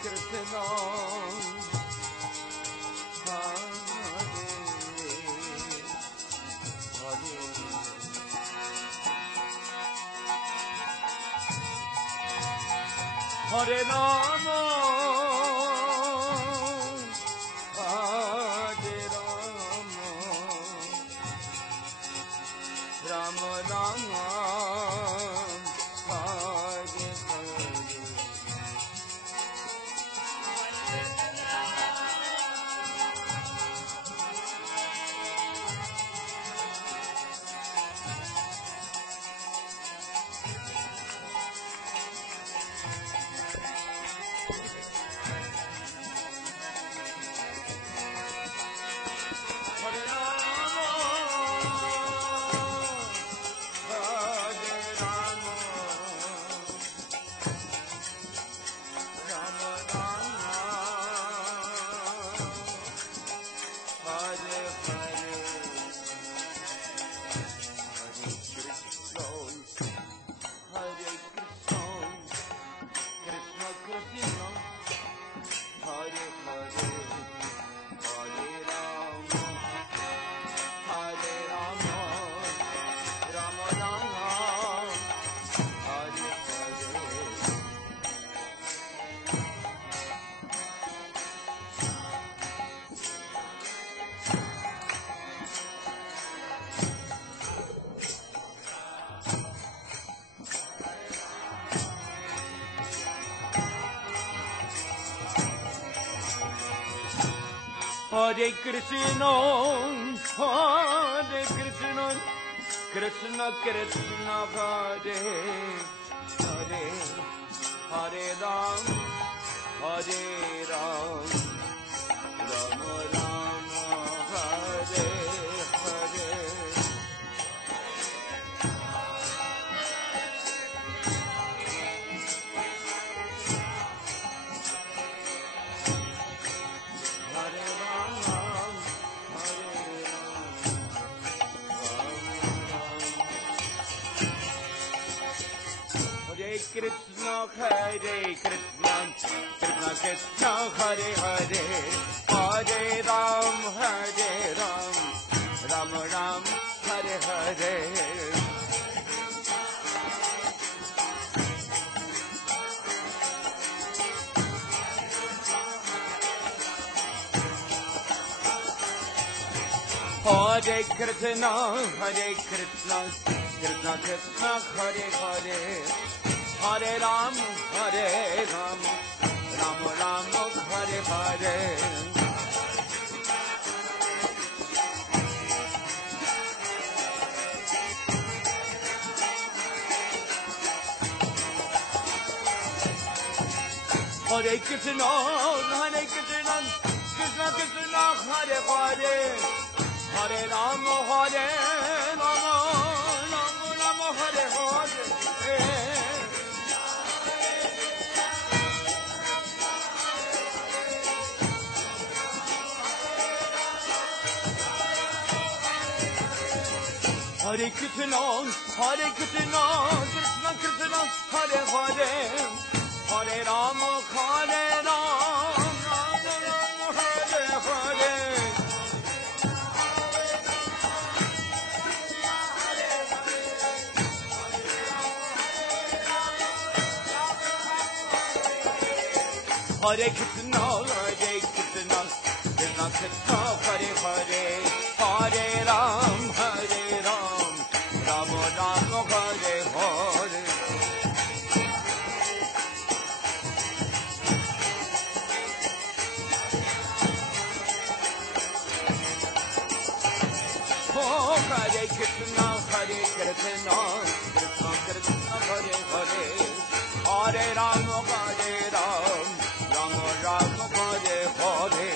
Krishna, Hare Rama, Hare Rama, Rama Rama, Hare Hare. Hare Krishna, Hare Krishna, Krishna Krishna, Hare Hare, Hare Ram, Hare Ram, Rama Rama, Hare Hare. Krishna, Hare Krishna, Krishna Krishna, Hare Hare, Hare Ram, Ram Ram, Hare Hare. Hare Krishna, Hare Krishna, Krishna Krishna, Hare Hare, Hare Ram, Ram Ram, Hare Hare. Hare Krishna, Hare Krishna, Krishna Krishna, Hare Hare, Hare Ram, Ram Ram, Hare Hare. Hare Krishna, Hare Krishna, Krishna Krishna, Hare Hare, Hare Ram, Ram Ram, Hare Hare. Hare Krishna, Hare Krishna, Krishna Krishna, Hare Hare, Hare Ram, Ram Ram, Hare Hare. Oh, Hare Krishna, Hare Krishna, Krishna Krishna, Hare Hare, Hare Ram, Ram Ram, Hare Hare.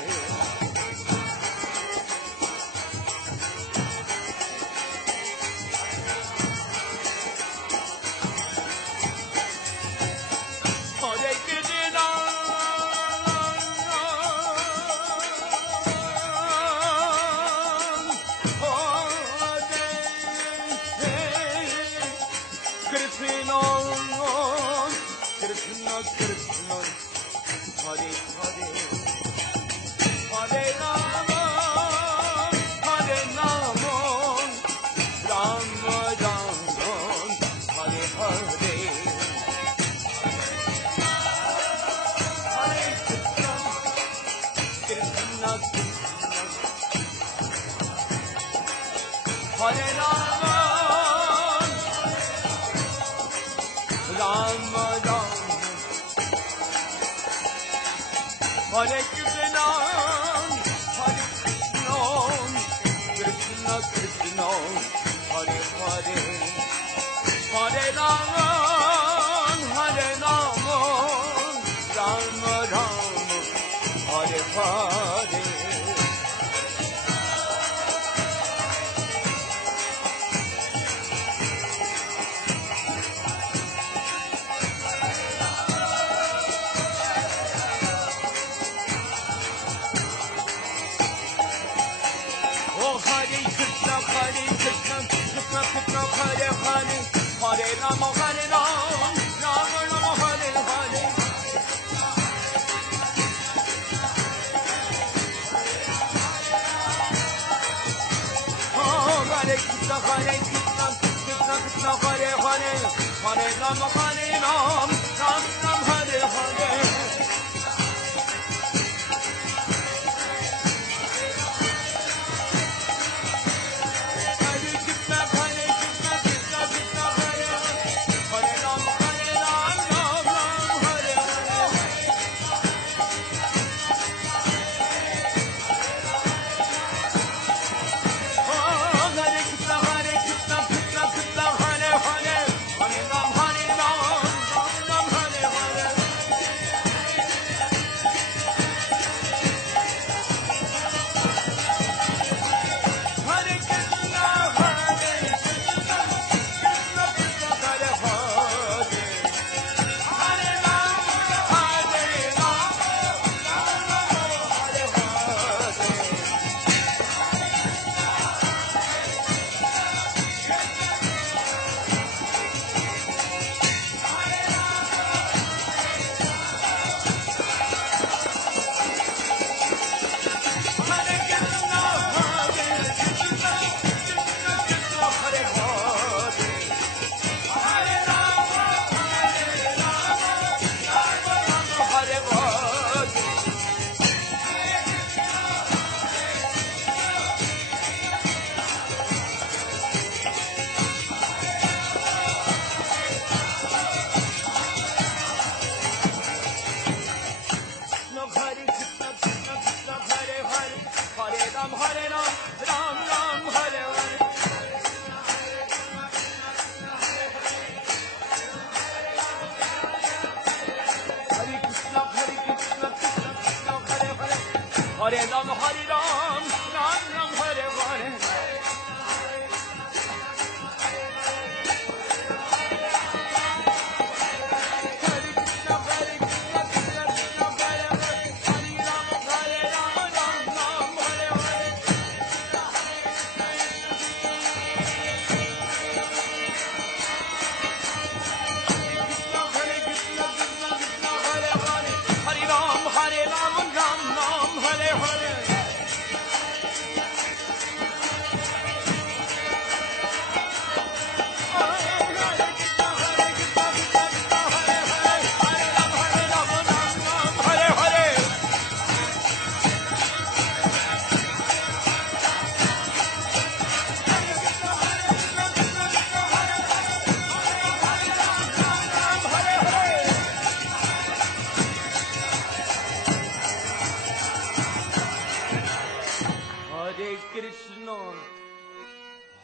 Krishna, Krishna, Hare Hare, Hare Rama, Hare Rama, Rama Rama, Hare Hare. Hare Krishna, Krishna Krishna, Hare Rama, Rama Rama, Hare Krishna, Hare Krishna, Krishna Krishna, Hare Hare, Hare Rama, Hare Rama, Rama Rama, Hare Hare. Hare Hare, Hare Rama, Hare Rama, Rama Rama, Hare Hare. Oh, Hare Krishna, Hare Krishna, Krishna Krishna, Hare Hare, Hare Rama, Hare Rama, Ram Ram, Hare Hare. Hare Ram, Hare Ram, Ram Ram, Hare Hare.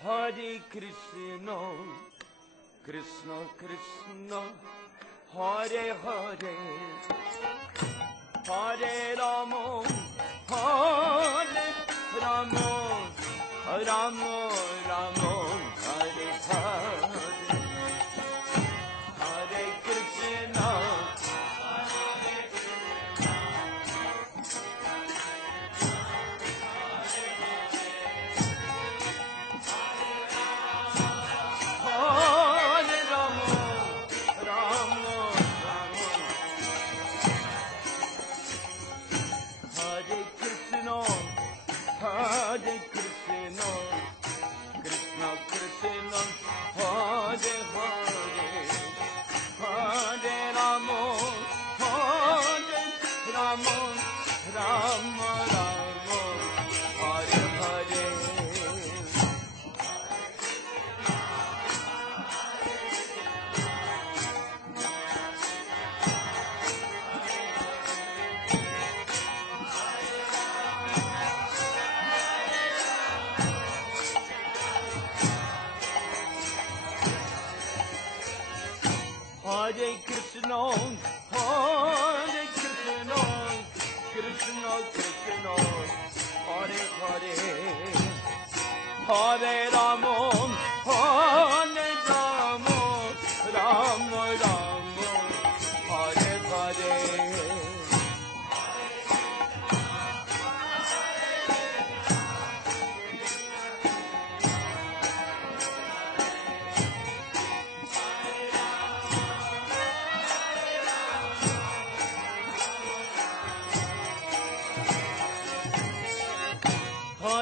Hare Krishna, Krishna Krishna, Hare Hare, Hare Rama, Hare Rama, Rama Rama, Hare Hare, Hare Krishna,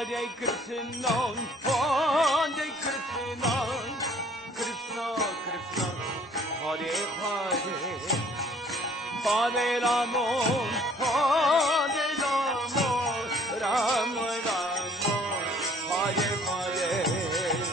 Hare Krishna, Hare Krishna, Krishna Krishna, Hare Hare, Hare Rama, Hare Rama, Rama Rama, Hare Hare.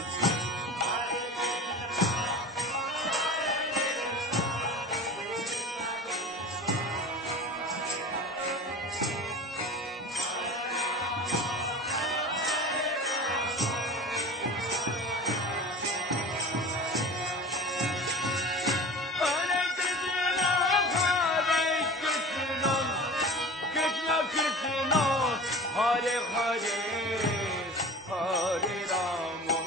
Hare Hare, Hare Rama,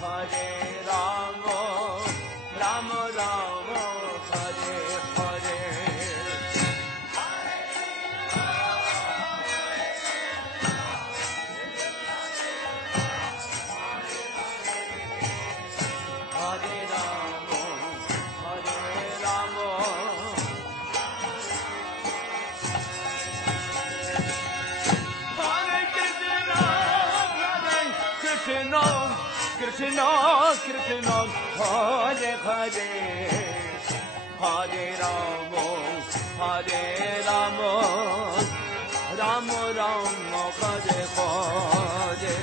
Hare Rama, Rama Rama, Hare Hare. Hare Rama, Hare Rama. Krishna, Krishna, Krishna, Hare Hare, Hare Rama, Hare Rama, Rama Rama, Hare Hare.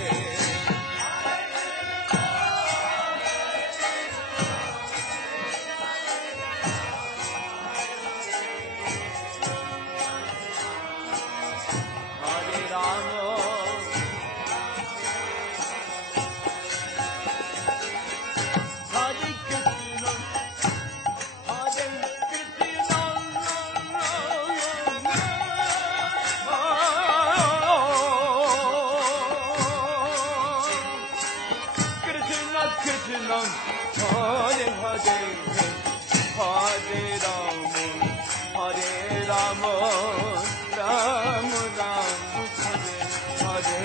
Hare Rama, Hare Krishna, Hare Krishna, Krishna Krishna, Hare Hare, Hare Rama, Hare Rama, Rama Rama, Hare Hare.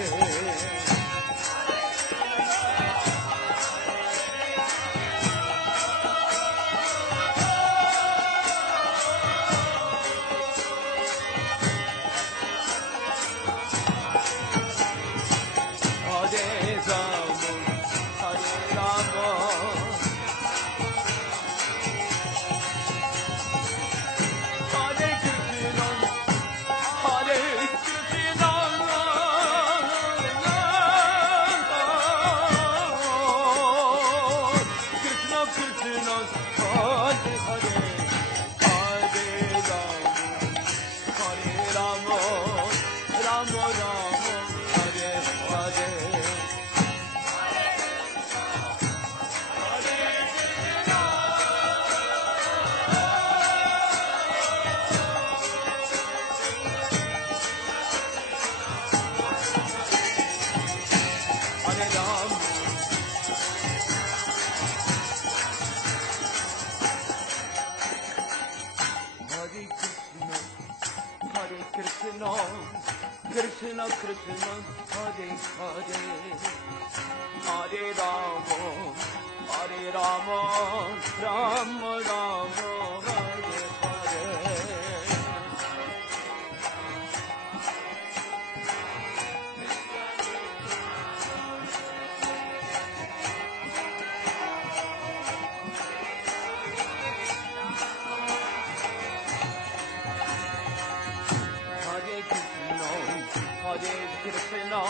Krishna Krishna, Hare Hare, Hare Rama, Hare Rama, Rama Rama, Hare Hare. Hare Krishna,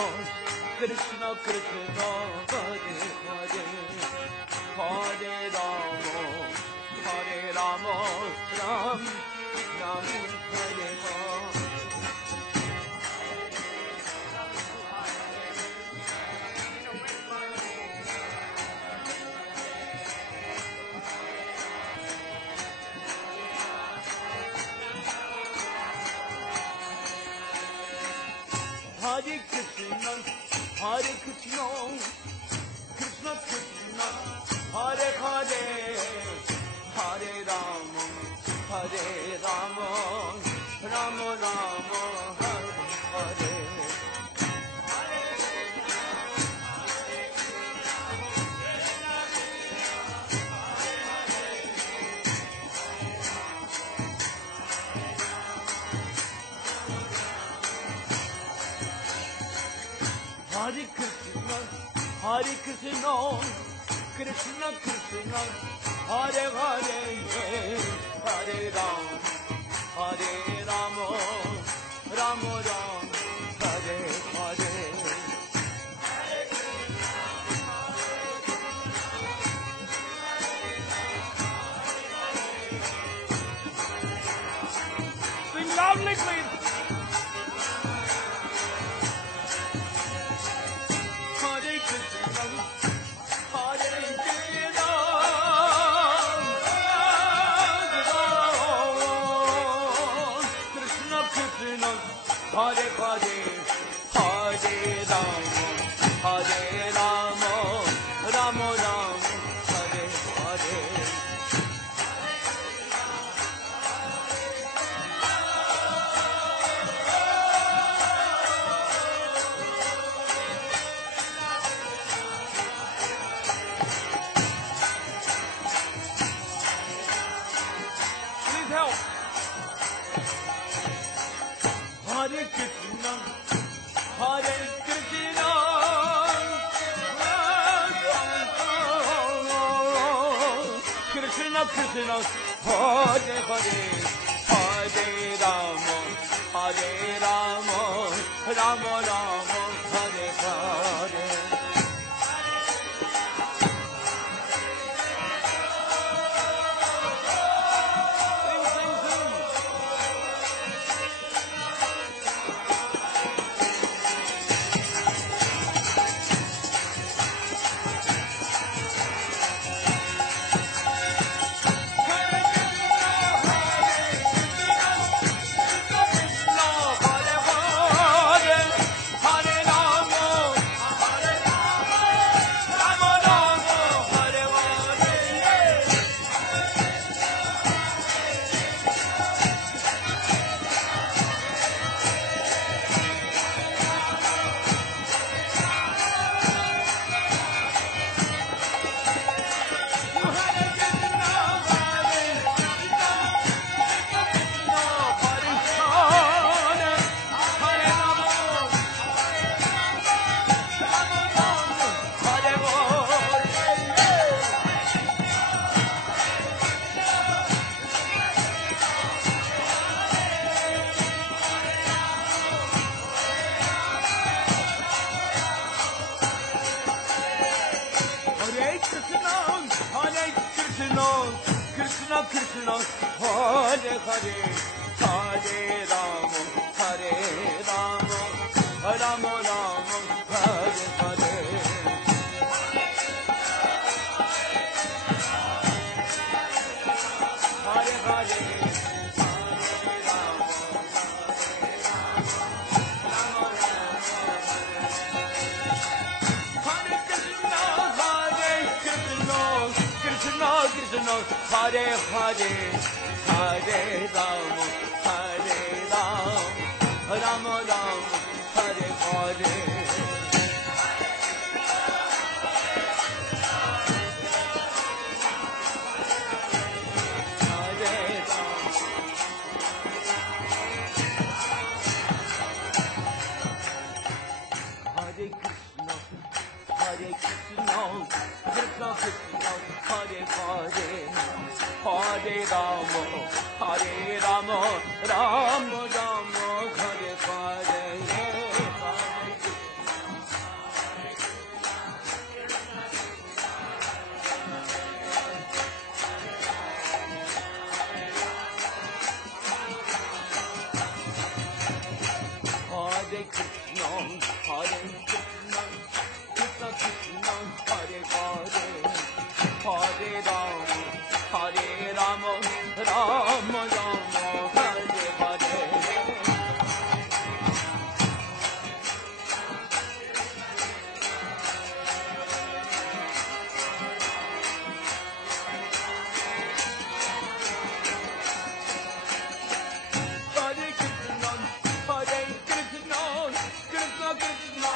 Krishna Krishna, Hare Hare, Hare Rama, Hare Rama, Ram Ram, Hare Hare. Hare Krishna, Hare Krishna, Krishna Krishna, Hare Hare, Hare Rama, Hare Rama, Rama Rama, Hare Hare. Hare Krishna, Krishna Krishna, Hare Hare, Hare Ram, Ram Ram, Hare Hare. Sing loudly, please. Hare Krishna, Krishna Krishna, Hare Hare, Hare Ram, Ram Ram, Hare Hare. Please help. Hare Krishna, Krishna Krishna, Hare Hare, Hare Ram, Ram Ram, Hare Hare. Krishna Krishna, Hare Hare, Hare Ram, Ram Ram, Hare Hare. Hare Hare, Krishna Krishna, Hare Hare, Hare Ram, Ram Ram, Hare Hare. Krishna Krishna, Hare Hare, Hare Ram, Ram Ram, Hare Hare. Hare Krishna, Hare Krishna, Krishna Krishna, Hare Hare, Hare Ram, Ram Ram, Hare Hare. Hare Krishna, Krishna Krishna,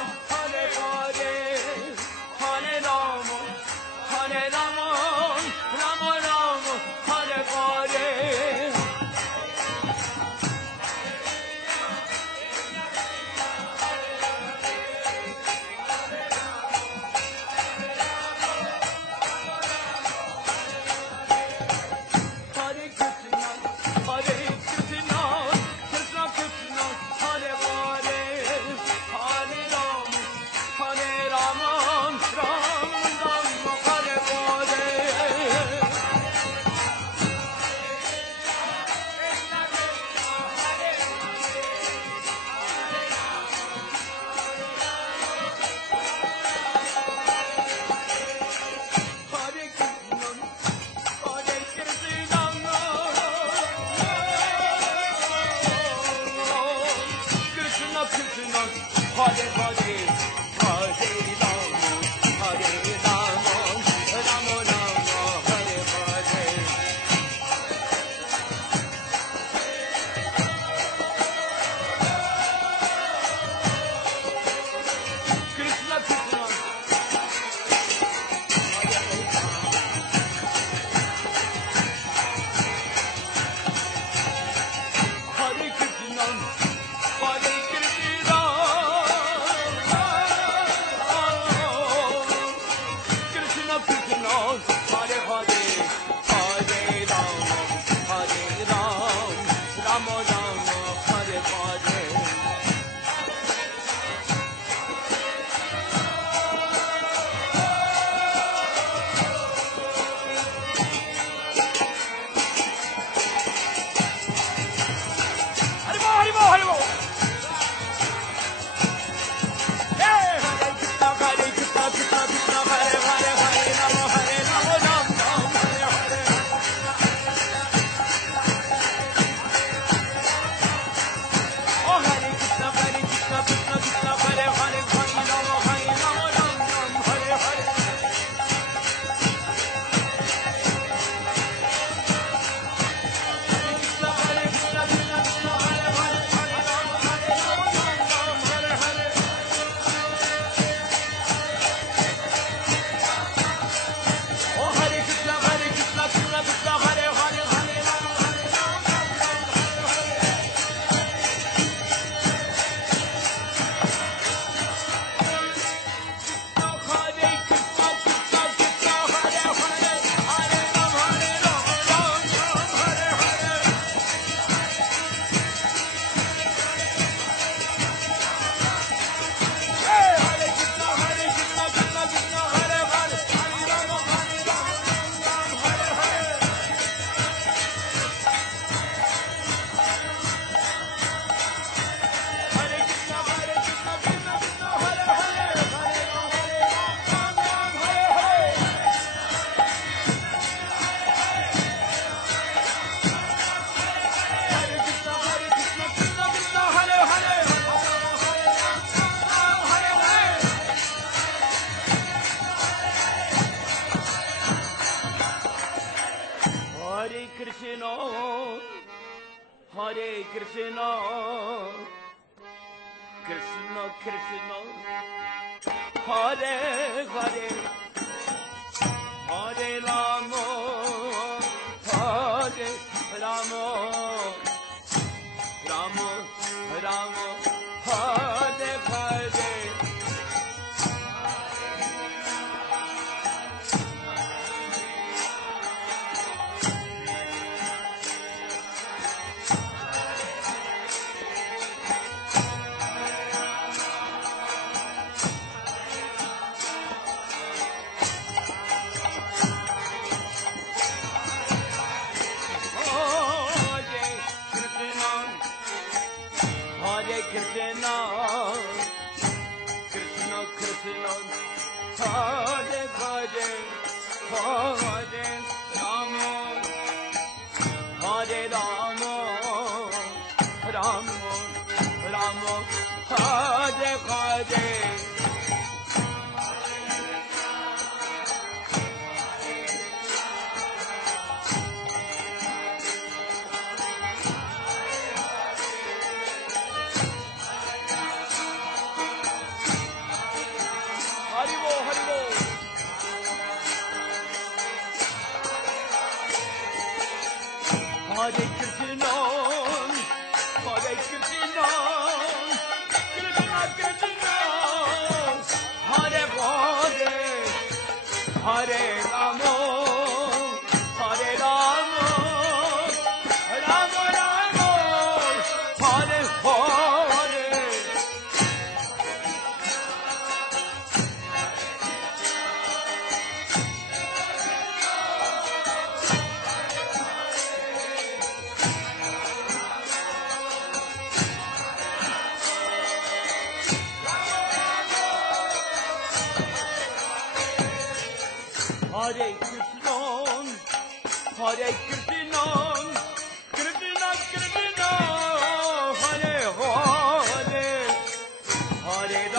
Hare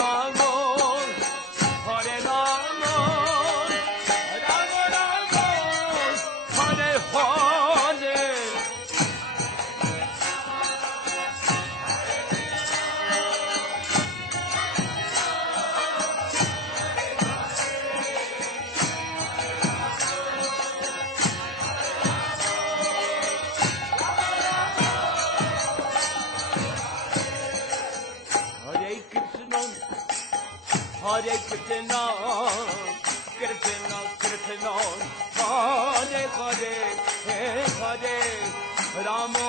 Hare Krishna, Krishna Krishna, Hare Hare, Hare Rama,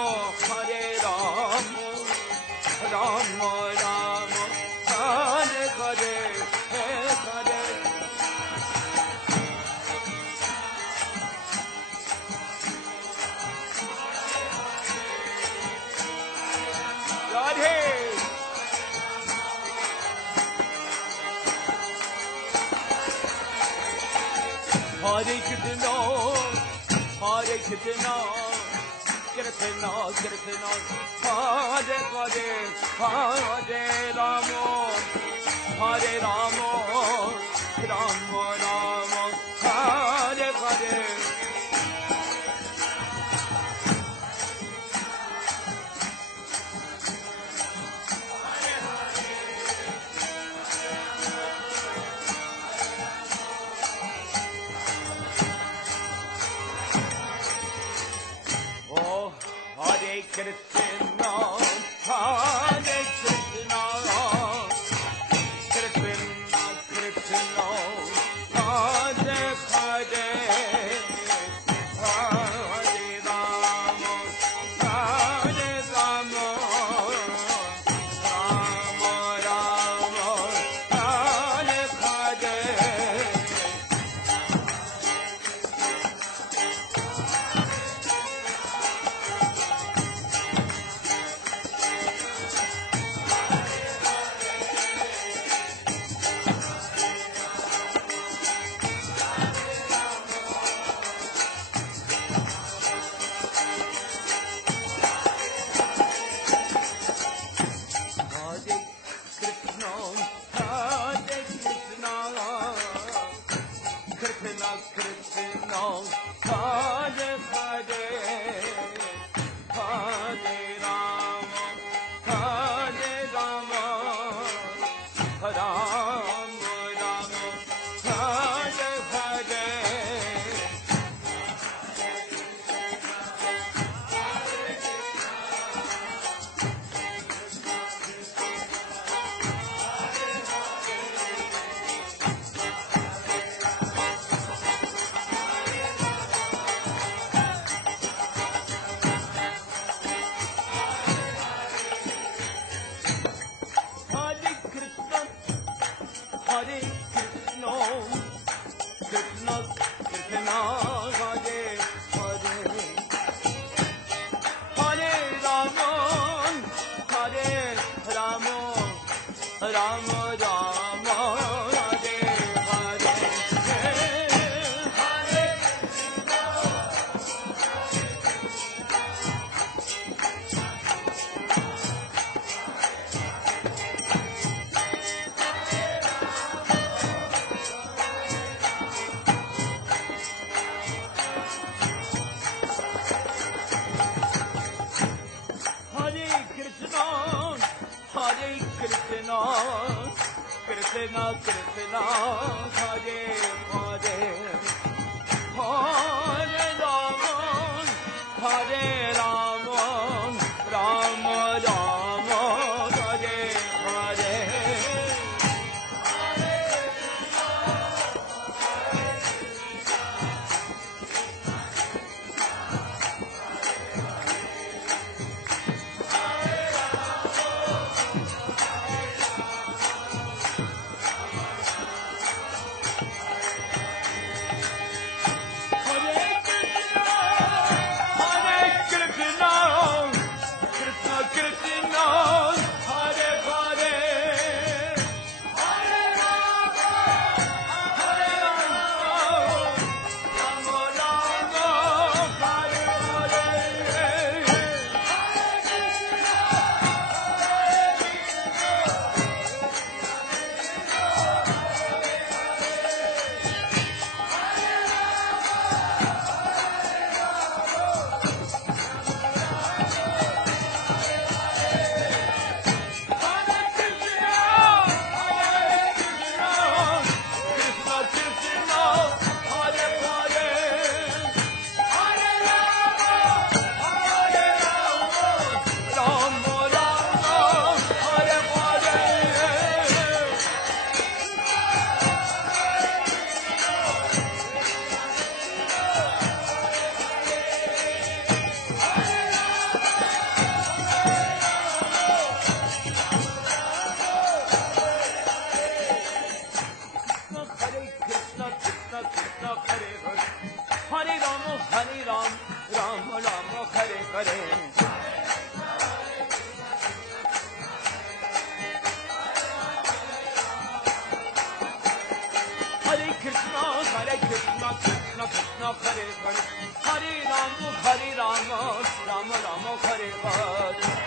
Hare Rama, Rama Rama, Hare Hare, Hare. Radhe. Hare Krishna, Hare Krishna, Krishna Krishna, Hare Hare, Hare Rama, Hare Rama, Rama Rama, Hare Hare. Krishna, Hare Krishna, Krishna Krishna, Hare Hare, Hare Rama, Hare Rama, Rama Rama, Hare Hare. Krishna Krishna, Hare Hare, Hare Rama, Hare Rama, Rama Rama, Hare Hare. Hare Krishna, Krishna Krishna, Hare Hare, Hare Rama, Hare Rama, Rama Rama, Hare Hare, Hare Krishna, Krishna Krishna, Hare Hare, Hare Rama, Hare Rama, Rama Rama, Hare Hare. Krishna Hare Hare Hare Rama Rama Rama Hare Hare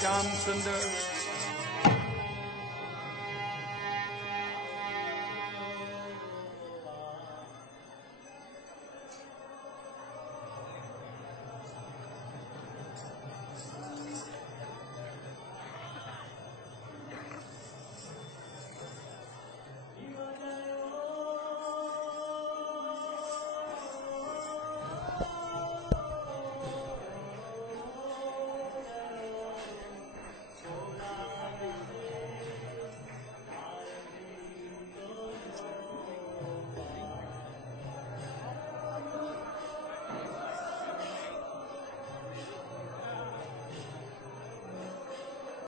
Sham Sundar